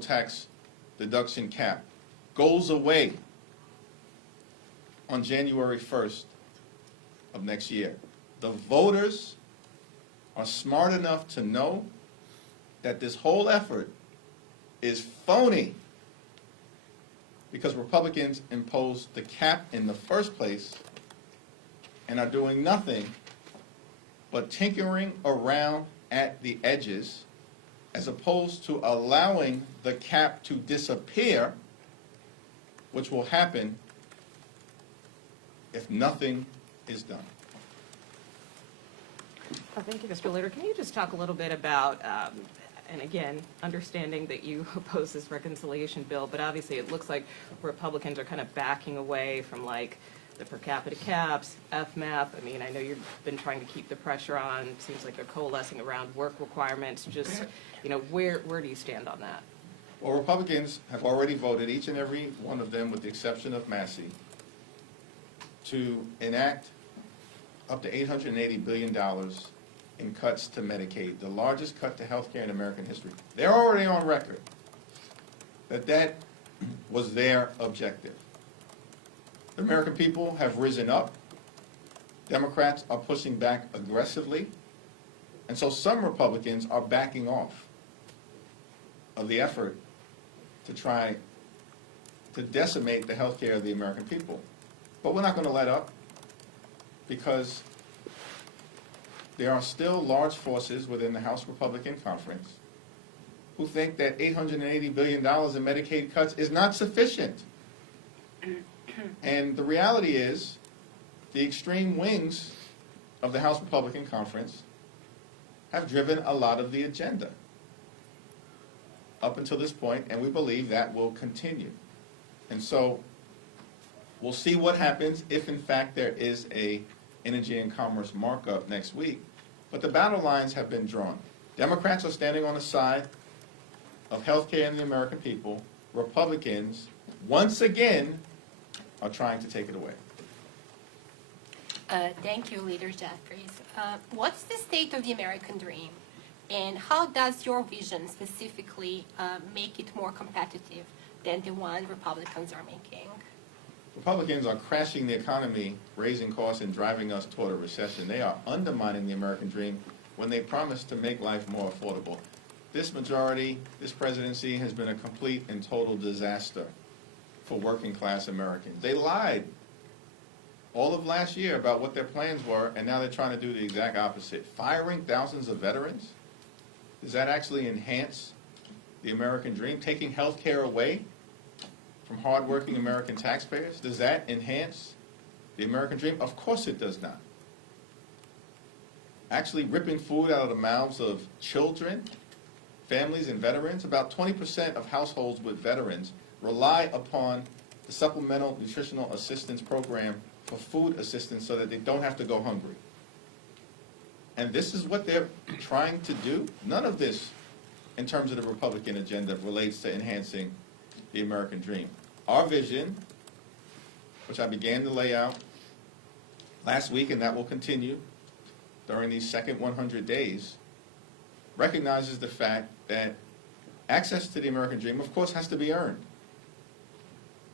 tax deduction cap goes away on January 1st of next year. The voters are smart enough to know that this whole effort is phony because Republicans imposed the cap in the first place and are doing nothing but tinkering around at the edges as opposed to allowing the cap to disappear, which will happen if nothing is done. Thank you, Mr. Leader. Can you just talk a little bit about, and again, understanding that you oppose this reconciliation bill, but obviously it looks like Republicans are kind of backing away from like the per capita caps, FMAP. I mean, I know you've been trying to keep the pressure on. It seems like they're coalescing around work requirements. Just, you know, where do you stand on that? Well, Republicans have already voted, each and every one of them with the exception of Massey, to enact up to $880 billion in cuts to Medicaid, the largest cut to health care in American history. They're already on record that that was their objective. The American people have risen up. Democrats are pushing back aggressively. And so some Republicans are backing off of the effort to try to decimate the health care of the American people. But we're not going to let up because there are still large forces within the House Republican Conference who think that $880 billion in Medicaid cuts is not sufficient. And the reality is the extreme wings of the House Republican Conference have driven a lot of the agenda up until this point, and we believe that will continue. And so we'll see what happens if, in fact, there is a energy and commerce markup next week. But the battle lines have been drawn. Democrats are standing on the side of health care and the American people. Republicans, once again, are trying to take it away. Thank you, Leader Jeffries. What's the state of the American dream? And how does your vision specifically make it more competitive than the one Republicans are making? Republicans are crashing the economy, raising costs, and driving us toward a recession. They are undermining the American dream when they promise to make life more affordable. This majority, this presidency has been a complete and total disaster for working class Americans. They lied all of last year about what their plans were, and now they're trying to do the exact opposite. Firing thousands of veterans? Does that actually enhance the American dream? Taking health care away from hardworking American taxpayers? Does that enhance the American dream? Of course it does not. Actually ripping food out of the mouths of children, families, and veterans. About 20% of households with veterans rely upon the Supplemental Nutritional Assistance Program for food assistance so that they don't have to go hungry. And this is what they're trying to do. None of this, in terms of the Republican agenda, relates to enhancing the American dream. Our vision, which I began to lay out last week, and that will continue during these second 100 days, recognizes the fact that access to the American dream, of course, has to be earned.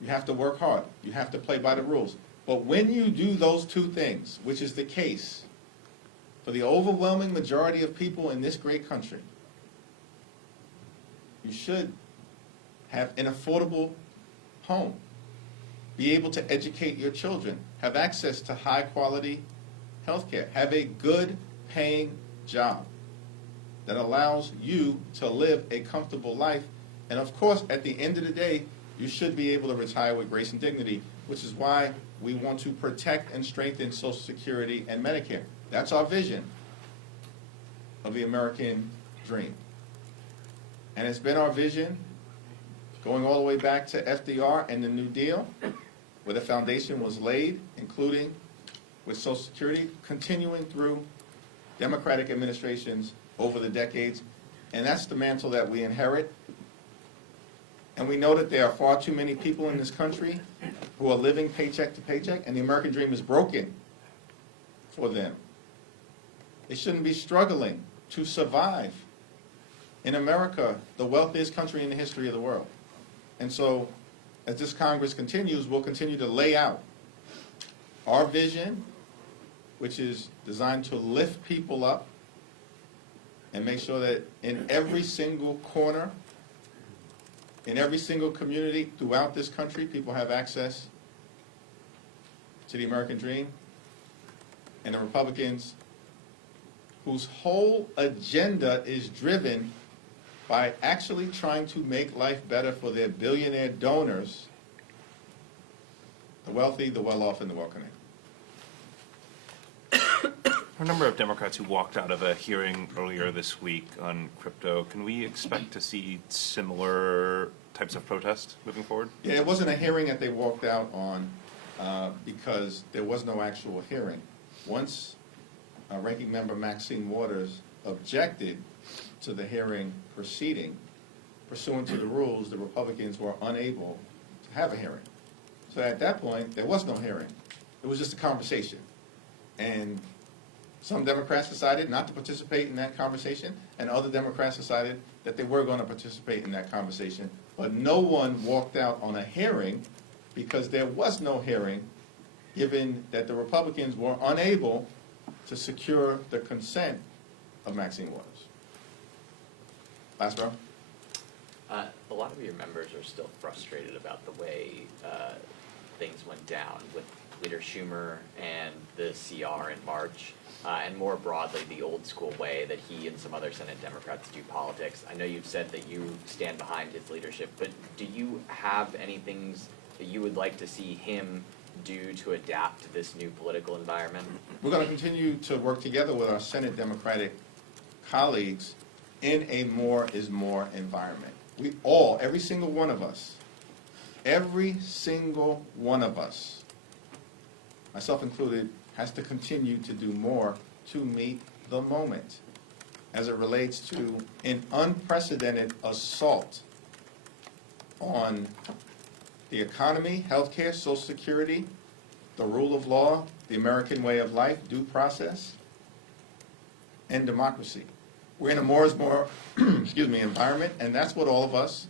You have to work hard. You have to play by the rules. But when you do those two things, which is the case for the overwhelming majority of people in this great country, you should have an affordable home, be able to educate your children, have access to high-quality health care, have a good paying job that allows you to live a comfortable life. And of course, at the end of the day, you should be able to retire with grace and dignity, which is why we want to protect and strengthen Social Security and Medicare. That's our vision of the American dream. And it's been our vision going all the way back to FDR and the New Deal, where the foundation was laid, including with Social Security, continuing through Democratic administrations over the decades. And that's the mantle that we inherit. And we know that there are far too many people in this country who are living paycheck to paycheck, and the American dream is broken for them. They shouldn't be struggling to survive in America, the wealthiest country in the history of the world. And so, as this Congress continues, we'll continue to lay out our vision, which is designed to lift people up and make sure that in every single corner, in every single community throughout this country, people have access to the American dream. And the Republicans, whose whole agenda is driven by actually trying to make life better for their billionaire donors, the wealthy, the well-off, and the well-connected. There are a number of Democrats who walked out of a hearing earlier this week on crypto. Can we expect to see similar types of protests moving forward? Yeah, it wasn't a hearing that they walked out on because there was no actual hearing. Once Ranking Member Maxine Waters objected to the hearing proceeding, pursuant to the rules, the Republicans were unable to have a hearing. So at that point, there was no hearing. It was just a conversation. And some Democrats decided not to participate in that conversation, and other Democrats decided that they were going to participate in that conversation. But no one walked out on a hearing because there was no hearing, given that the Republicans were unable to secure the consent of Maxine Waters. Last row. A lot of your members are still frustrated about the way things went down with Leader Schumer and the CR in March, and more broadly, the old school way that he and some other Senate Democrats do politics. I know you've said that you stand behind his leadership, but do you have any things that you would like to see him do to adapt to this new political environment? We're going to continue to work together with our Senate Democratic colleagues in a more is more environment. We all, every single one of us, myself included, has to continue to do more to meet the moment as it relates to an unprecedented assault on the economy, healthcare, Social Security, the rule of law, the American way of life, due process, and democracy. We're in a more is more environment, and that's what all of us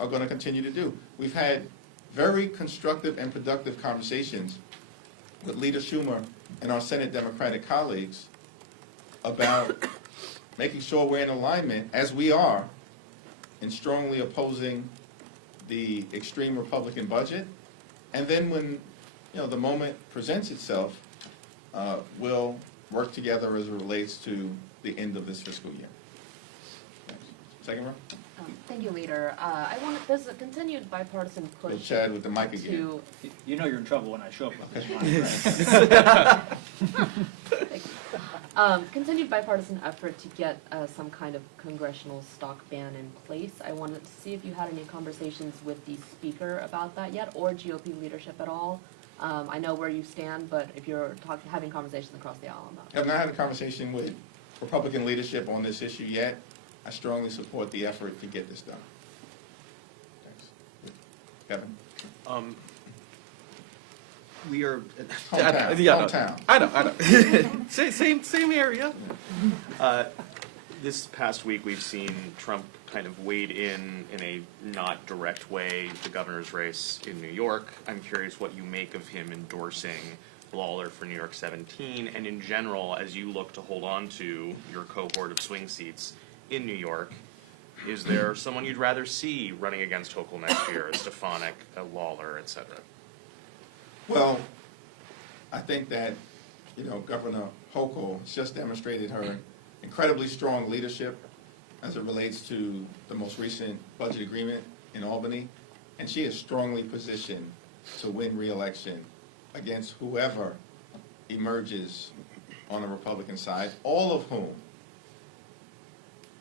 are going to continue to do. We've had very constructive and productive conversations with Leader Schumer and our Senate Democratic colleagues about making sure we're in alignment, as we are, in strongly opposing the extreme Republican budget. And then when the moment presents itself, we'll work together as it relates to the end of this fiscal year. Thanks. Second row. Thank you, Leader. There's a continued bipartisan We'll push Chad with the mic again. to. You know you're in trouble when I show up with this one, right? Continued bipartisan effort to get some kind of congressional stock ban in place. I wanted to see if you had any conversations with the Speaker about that yet, or GOP leadership at all. I know where you stand, but if you're having conversations across the aisle on that. I have not had a conversation with Republican leadership on this issue yet. I strongly support the effort to get this done. Thanks. Kevin? We are Hometown. yeah, Hometown. I know. same area. This past week, we've seen Trump kind of wade in a not direct way, the governor's race in New York. I'm curious what you make of him endorsing Lawler for New York 17, and in general, as you look to hold on to your cohort of swing seats in New York, is there someone you'd rather see running against Hochul next year, a Stefanik, a Lawler, et cetera? Well, I think that, Governor Hochul has just demonstrated her incredibly strong leadership as it relates to the most recent budget agreement in Albany, and she is strongly positioned to win re-election against whoever emerges on the Republican side, all of whom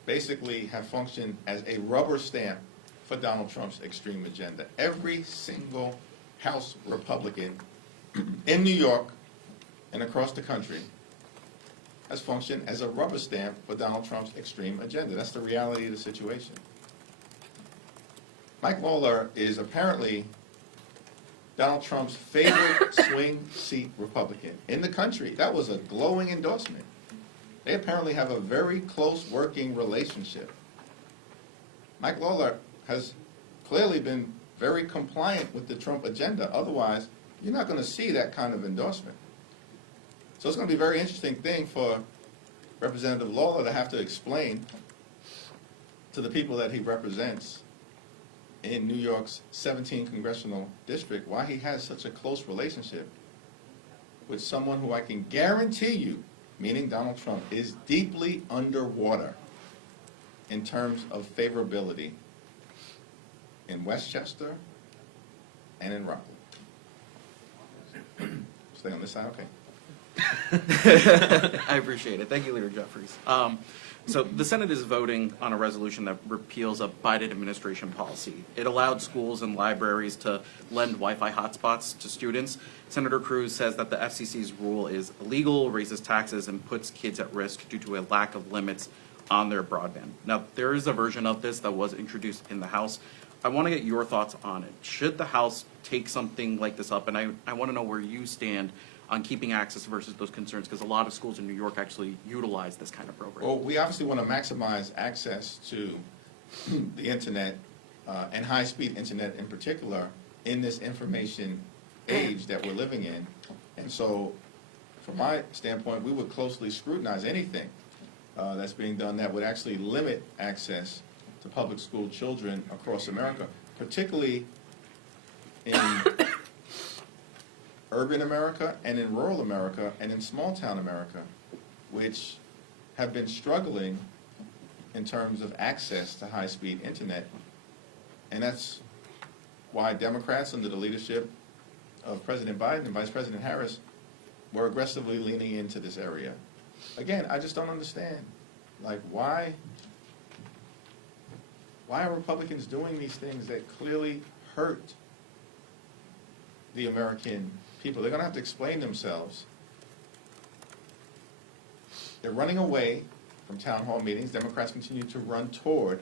basically have functioned as a rubber stamp for Donald Trump's extreme agenda. Every single House Republican in New York and across the country has functioned as a rubber stamp for Donald Trump's extreme agenda. That's the reality of the situation. Mike Lawler is apparently Donald Trump's favorite swing seat Republican in the country. That was a glowing endorsement. They apparently have a very close working relationship. Mike Lawler has clearly been very compliant with the Trump agenda. Otherwise, you're not going to see that kind of endorsement. So it's going to be a very interesting thing for Representative Lawler to have to explain to the people that he represents in New York's 17th congressional district why he has such a close relationship with someone who I can guarantee you, meaning Donald Trump, is deeply underwater in terms of favorability in Westchester and in Rockland. Stay on this side, okay. I appreciate it. Thank you, Leader Jeffries. So the Senate is voting on a resolution that repeals a Biden administration policy. It allowed schools and libraries to lend Wi-Fi hotspots to students. Senator Cruz says that the FCC's rule is illegal, raises taxes, and puts kids at risk due to a lack of limits on their broadband. Now, there is a version of this that was introduced in the House. I want to get your thoughts on it. Should the House take something like this up? And I want to know where you stand on keeping access versus those concerns, because a lot of schools in New York actually utilize this kind of program. Well, we obviously want to maximize access to the internet and high-speed internet in particular in this information age that we're living in. And so, from my standpoint, we would closely scrutinize anything that's being done that would actually limit access to public school children across America, particularly in urban America and in rural America and in small town America, which have been struggling in terms of access to high-speed internet. And that's why Democrats under the leadership of President Biden and Vice President Harris were aggressively leaning into this area. Again, I just don't understand, like, why are Republicans doing these things that clearly hurt the American people? They're going to have to explain themselves. They're running away from town hall meetings. Democrats continue to run toward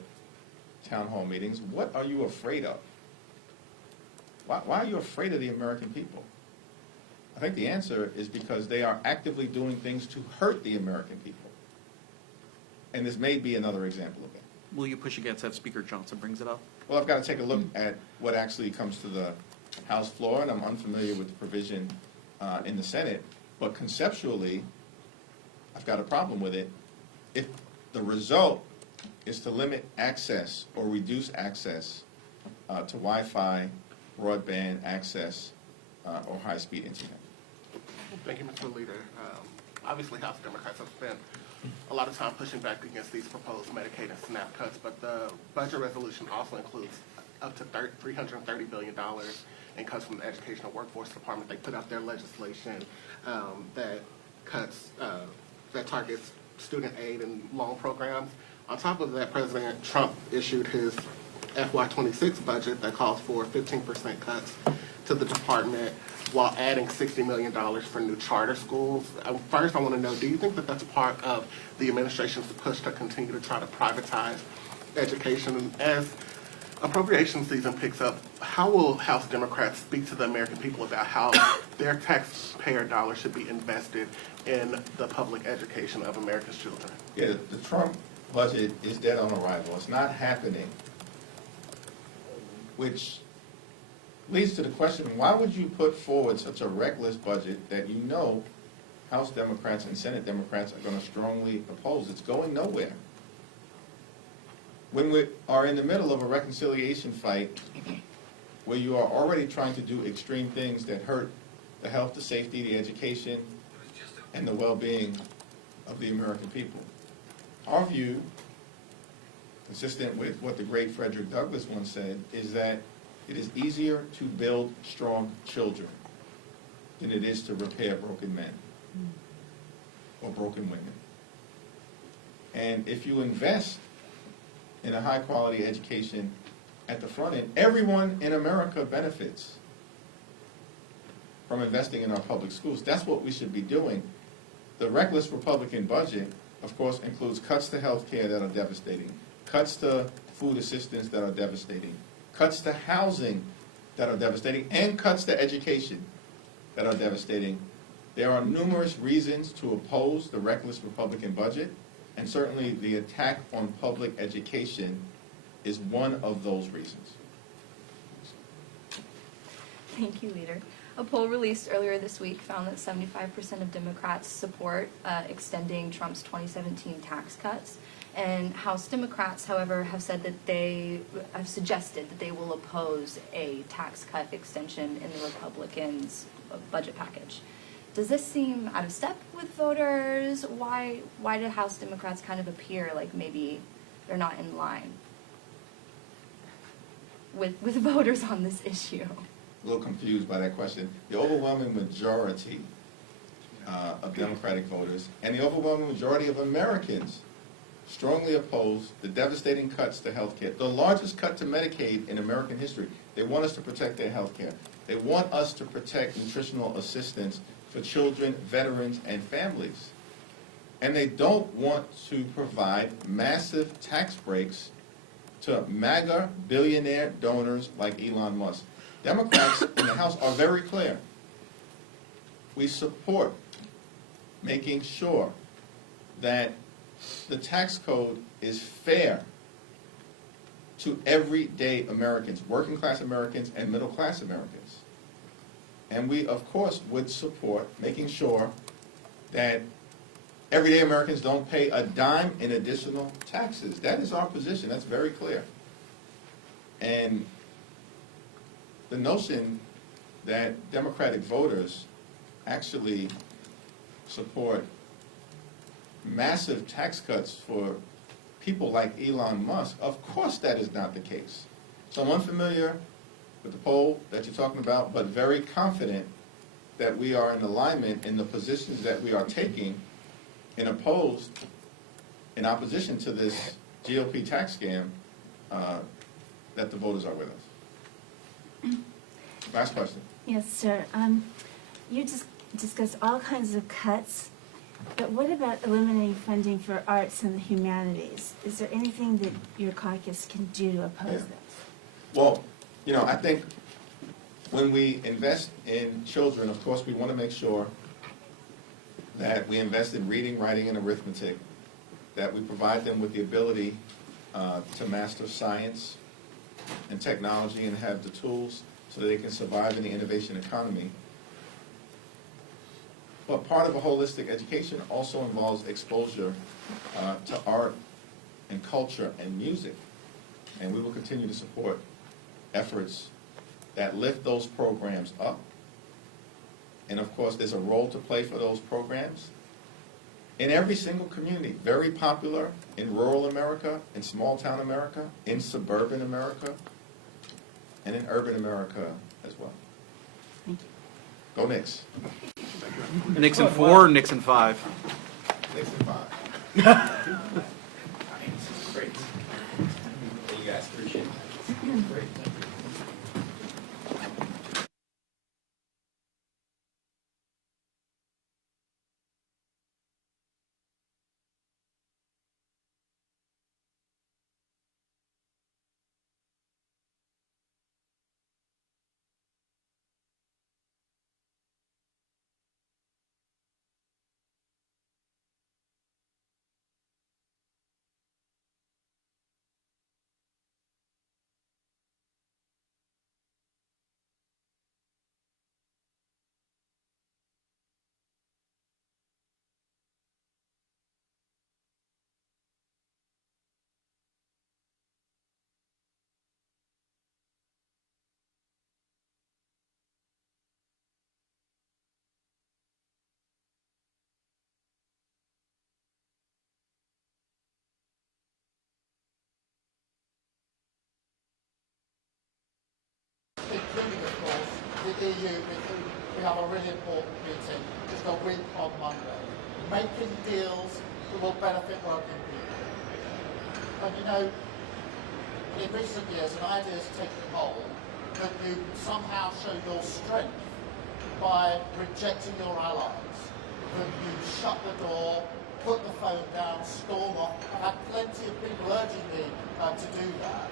town hall meetings. What are you afraid of? Why are you afraid of the American people? I think the answer is because they are actively doing things to hurt the American people. And this may be another example of it. Will you push against that? Speaker Johnson brings it up. Well, I've got to take a look at what actually comes to the House floor, and I'm unfamiliar with the provision in the Senate, but conceptually, I've got a problem with it. If the result is to limit access or reduce access to Wi-Fi, broadband access, or high-speed internet. Thank you, Mr. Leader. Obviously, House Democrats have spent a lot of time pushing back against these proposed Medicaid and SNAP cuts, but the budget resolution also includes up to $330 billion in cuts from the Educational Workforce Department. They put out their legislation that cuts, that targets student aid and loan programs. On top of that, President Trump issued his FY26 budget that calls for 15% cuts to the department while adding $60 million for new charter schools. First, I want to know, do you think that that's part of the administration's push to continue to try to privatize education? And as appropriation season picks up, how will House Democrats speak to the American people about how their taxpayer dollars should be invested in the public education of America's children? Yeah, the Trump budget is dead on arrival. It's not happening, which leads to the question, why would you put forward such a reckless budget that you know House Democrats and Senate Democrats are going to strongly oppose? It's going nowhere. When we are in the middle of a reconciliation fight where you are already trying to do extreme things that hurt the health, the safety, the education, and the well-being of the American people. Our view, consistent with what the great Frederick Douglass once said, is that it is easier to build strong children than it is to repair broken men or broken women. And if you invest in a high-quality education at the front end, everyone in America benefits from investing in our public schools. That's what we should be doing. The reckless Republican budget, of course, includes cuts to health care that are devastating, cuts to food assistance that are devastating, cuts to housing that are devastating, and cuts to education that are devastating. There are numerous reasons to oppose the reckless Republican budget, and certainly the attack on public education is one of those reasons. Thank you, Leader. A poll released earlier this week found that 75% of Democrats support extending Trump's 2017 tax cuts. And House Democrats, however, have said that they have suggested that they will oppose a tax cut extension in the Republicans' budget package. Does this seem out of step with voters? Why do House Democrats kind of appear like maybe they're not in line with voters on this issue? A little confused by that question. The overwhelming majority of Democratic voters and the overwhelming majority of Americans strongly oppose the devastating cuts to health care, the largest cut to Medicaid in American history. They want us to protect their health care. They want us to protect nutritional assistance for children, veterans, and families. And they don't want to provide massive tax breaks to MAGA billionaire donors like Elon Musk. Democrats in the House are very clear. We support making sure that the tax code is fair to everyday Americans, working class Americans and middle class Americans. And we, of course, would support making sure that everyday Americans don't pay a dime in additional taxes. That is our position. That's very clear. And the notion that Democratic voters actually support massive tax cuts for people like Elon Musk, of course that is not the case. So I'm unfamiliar with the poll that you're talking about, but very confident that we are in alignment in the positions that we are taking in opposition to this GOP tax scam, that the voters are with us. Last question. Yes, sir. You just discussed all kinds of cuts, but what about eliminating funding for arts and the humanities? Is there anything that your caucus can do to oppose this? Well, I think when we invest in children, of course, we want to make sure that we invest in reading, writing, and arithmetic, that we provide them with the ability to master science and technology and have the tools so that they can survive in the innovation economy. But part of a holistic education also involves exposure to art and culture and music. And we will continue to support efforts that lift those programs up. And of course, there's a role to play for those programs in every single community. Very popular in rural America, in small town America, in suburban America, and in urban America as well. Thank you. Go Knicks. Nixon 4, Nixon 5. Nixon 5. Great. You guys appreciate it. Great. Including, of course, the EU, with whom we have a really important meeting just a week on Monday, making deals that will benefit working people. And in recent years, an idea has taken hold that you somehow show your strength by rejecting your allies, that you shut the door, put the phone down, storm off. I've had plenty of people urging me to do that,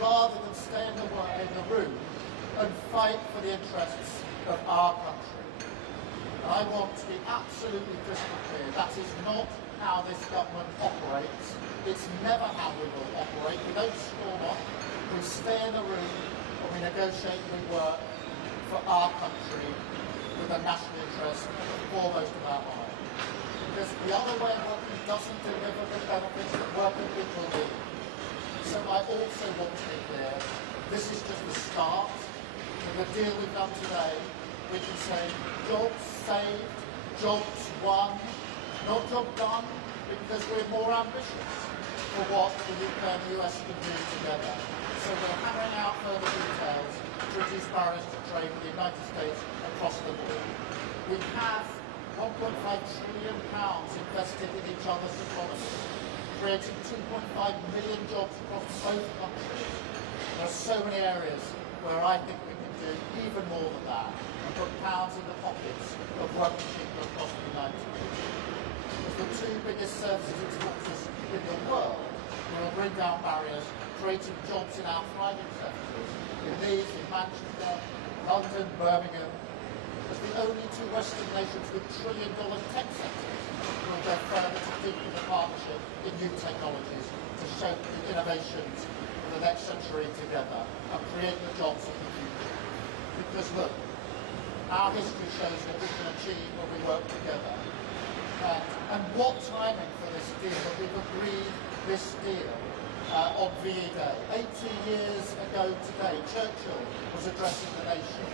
rather than stay in the room and fight for the interests of our country. And I want to be absolutely crystal clear, that is not how this government operates. It's never how we will operate. We don't storm off. We stay in the room and we negotiate and we work for our country with the national interest at the foremost of our mind. Because the other way of working doesn't deliver the benefits that working people need. So I also want to be clear, this is just the start. With the deal we've done today, we can say jobs saved, jobs won, not job done, because we're more ambitious for what the UK and the US can do together. So we're hammering out further details to reduce barriers to trade with the United States across the board. We have £1.5 trillion invested in each other's economy, creating 2.5 million jobs across both countries. There are so many areas where I think we can do even more than that and put pounds in the pockets of working people across the United Kingdom. As the two biggest services exporters in the world, we will bring down barriers, creating jobs in our thriving sectors, in Leeds, in Manchester, London, Birmingham. As the only two Western nations with trillion-dollar tech sectors, will go further to deepen the partnership in new technologies to shape the innovations for the next century together and create the jobs of the future. Because look, our history shows what we can achieve when we work together. And what timing for this deal, that we've agreed this deal on VE Day. 80 years ago today, Churchill was addressing the nation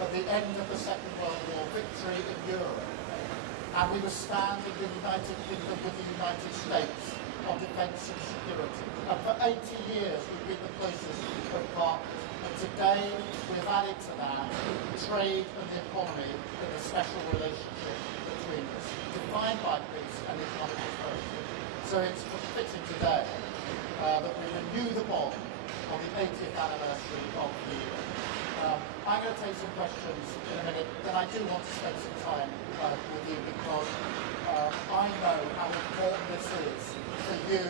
at the end of the Second World War, victory in Europe. And we were standing in the United Kingdom with the United States on defence and security. And for 80 years we've been the closest of partners. And today we've added to that trade and the economy in a special relationship between us, defined by peace and economic prosperity. So it's fitting today that we renew the bond on the 80th anniversary of the year. I'm going to take some questions in a minute, but I do want to spend some time with you because I know how important this is for you,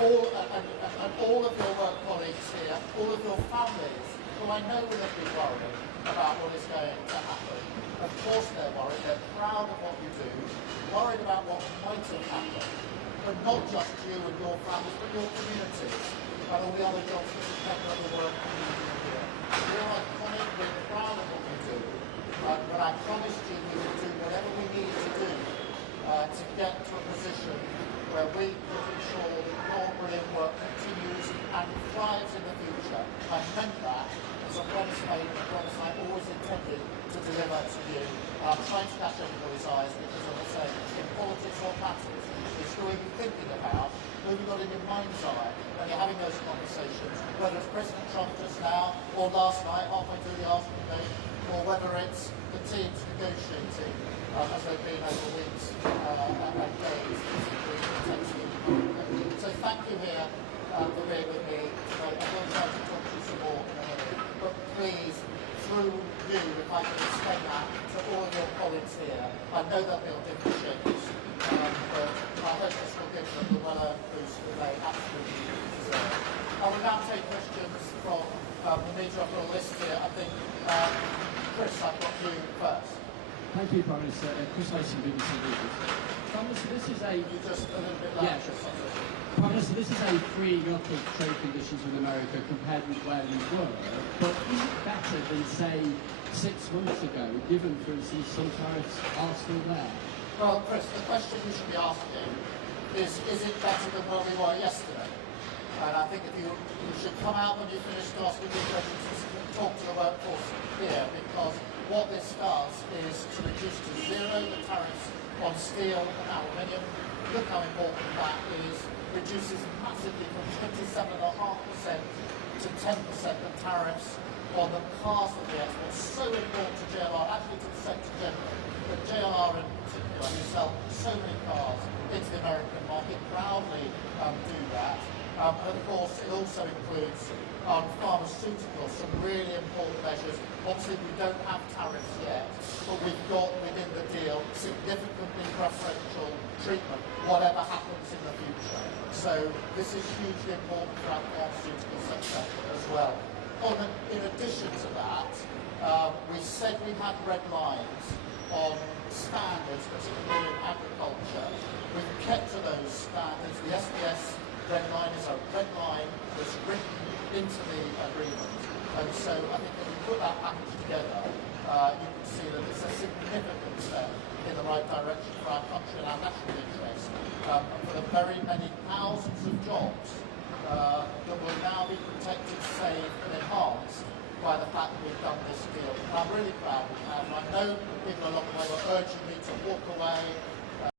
all of your work colleagues here, all of your families, who I know will have been worried about what is going to happen. Of course they're worried, they're proud of what you do, worried about what might have happened, but not just you and your families, but your communities, and all the other jobs that depend on the work that you do here. We're iconic, we're proud of what we do, but I promised you we would do whatever we need to do to get to a position where we can ensure that your brilliant work continues and thrives in the future. I meant that as a promise made and a promise I always intended to deliver to you. I'm trying to catch everybody's eyes because, as I say, in politics what matters is who are you thinking about, who have you got in your mind's eye when you're having those conversations, whether it's President Trump just now, or last night, halfway through the afternoon, or whether it's the teams negotiating as they've been over weeks and days. So thank you here for being with me today. I will try to talk to you some more in a minute, but please, through you, if I can extend that to all of your colleagues here. I know they'll be on different shifts, but I hope this will give them the well-earned boost that they absolutely deserve. I will now take questions from the media. I've got a list here. I think, Chris, I've got you first. Thank you, Prime Minister. Chris Mason, BBC News. Prime Minister, this is a... You just a little bit louder. Yeah, sure. Prime Minister, this is a freeing up of trade conditions with America compared with where we were, but is it better than, say, 6 months ago, given, for instance, some tariffs are still there? Well, Chris, the question you should be asking is it better than where we were yesterday? And I think if you should come out when you finish asking your questions and talk to the workforce here, because what this does is to reduce to zero the tariffs on steel and aluminium. Look how important that is. Reduces massively from 27.5% to 10% the tariffs on the cars that we export. So important to JLR, actually to the sector generally, but JLR in particular, who sell so many cars into the American market, proudly do that. But of course, it also includes pharmaceuticals, some really important measures. Obviously, we don't have tariffs yet, but we've got within the deal significantly preferential treatment, whatever happens in the future. So this is hugely important for our pharmaceutical sector as well. In addition to to that, we said we had red lines on standards, particularly in agriculture. We've kept to those standards. The SBS red line is a red line that's written into the agreement. And so I think if we put that package together, you can see that it's a significant step in the right direction for our country and our national interest, and for the very many thousands of jobs that will now be protected, saved and enhanced by the fact that we've done this deal. And I'm really proud we have. And I know people along the way were urging me to walk away